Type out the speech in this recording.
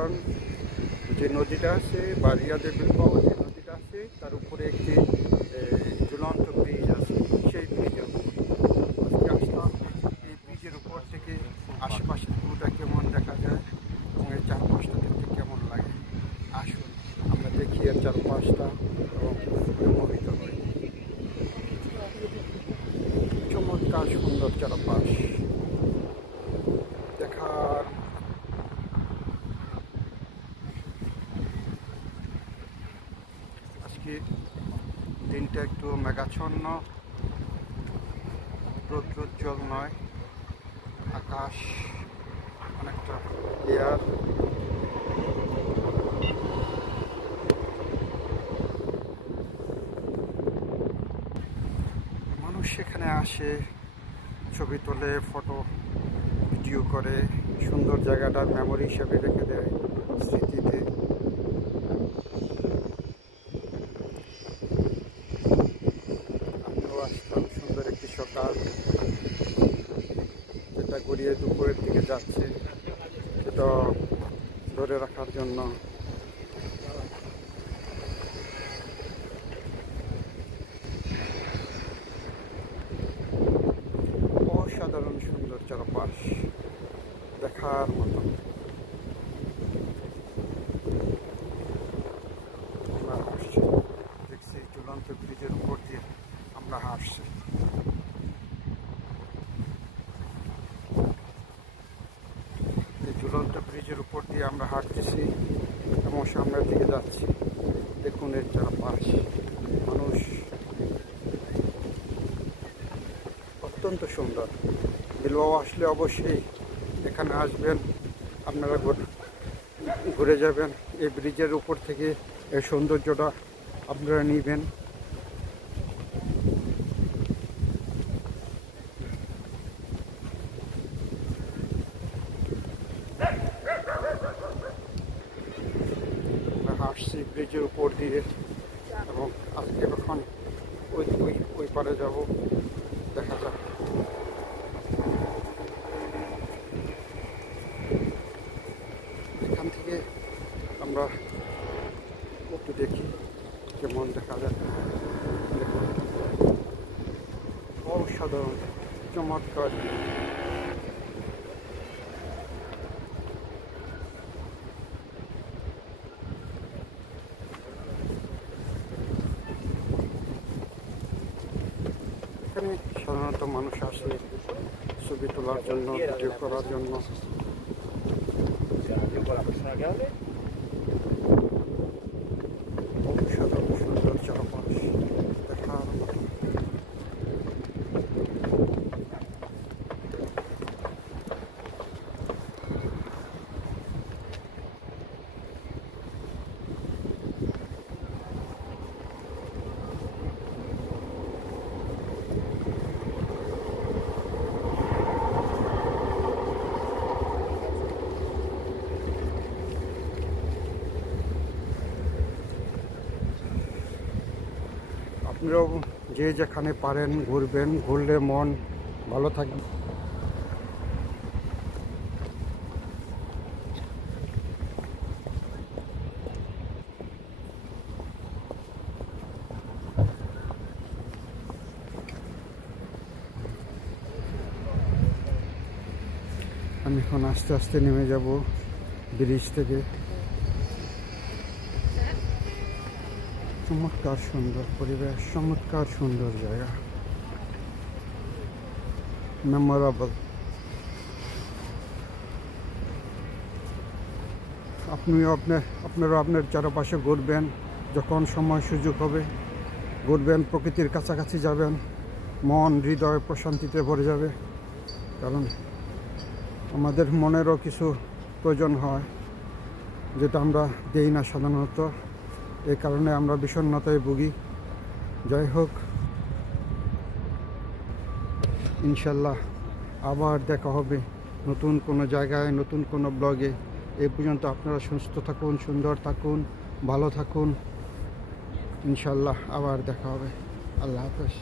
অসাধারণ। যে নদীটা আছে বা রিয়াদে বিলবাও যে নদীটা আছে তার উপরে একটি ঝুলন্ত ব্রিজ আছে। সেই ব্রিজের উপর আজকে আসলাম। এই ব্রিজের উপর থেকে আশেপাশের ভিউটা কেমন দেখা যায় এবং এই চারপাশটা দেখতে কেমন লাগে। আসুন আমরা দেখি এর চারপাশটা এবং মোহিত হই। চমৎকার সুন্দর চারপাশ দেখার। আজকে দিনটা একটু মেঘাচ্ছন্ন, রৌদ্রোজ্জ্বল নয়, আকাশ অনেকটা ক্লিয়ার। মানুষ সেখানে আসে, ছবি তোলে, ফটো ভিডিও করে, সুন্দর জায়গাটার মেমোরি হিসেবে রেখে দেয় স্মৃতিতে। আমিও আসলাম সুন্দর একটি সকাল, যেটা গড়িয়ে দুপুরের দিকে যাচ্ছে সেটা ধরে রাখার জন্য। অসাধারণ সুন্দর চারপাশ দেখার মতো। আমরা হাঁটছি, দেখছি ঝুলন্ত ব্রিজের উপর দিয়ে আমরা হাঁটছি। এই ঝুলন্ত ব্রিজের উপর দিয়ে আমরা হাঁটতেছি এবং সামনের দিকে যাচ্ছি। দেখুন এর চারপাশ, মানুষ অত্যন্ত সুন্দর। বিলবাও আসলে অবশ্যই এখানে আসবেন, আপনারা ঘুরে যাবেন। এই ব্রিজের উপর থেকে এই সৌন্দর্যটা আপনারা নিবেন। আমরা হাঁটছি ব্রিজের উপর দিয়ে এবং আজকে এখন ওই পারে যাব, দেখা যাক। এখান থেকে আমরা একটু দেখি কেমন দেখা যায়। দেখুন অসাধারণ চমৎকার। এখানে সাধারণত মানুষ আসে ছবি তোলার জন্য, ভিডিও করার জন্য। অসাধারণ সুন্দর চারপাশ দেখার মতো। আপনারাও যে যেখানে পারেন ঘুরবেন, ঘুরলে মন ভালো থাকবে। আমি এখন আস্তে আস্তে নেমে যাব ব্রিজ থেকে। চমৎকার সুন্দর পরিবেশ, চমৎকার সুন্দর জায়গা, মেমোরেবল। আপনারা আপনার চারপাশে ঘুরবেন, যখন সময় সুযোগ হবে ঘুরবেন, প্রকৃতির কাছাকাছি যাবেন, মন হৃদয় প্রশান্তিতে ভরে যাবে। কারণ আমাদের মনেরও কিছু প্রয়োজন হয়, যেটা আমরা দেই না সাধারণত। এই কারণে আমরা বিষণ্ণতায় ভুগি। যাই হোক, ইনশাল্লাহ আবার দেখা হবে নতুন কোনো জায়গায়, নতুন কোনো ব্লগে। এই পর্যন্ত আপনারা সুস্থ থাকুন, সুন্দর থাকুন, ভালো থাকুন। ইনশাল্লাহ আবার দেখা হবে। আল্লাহ হাফেজ।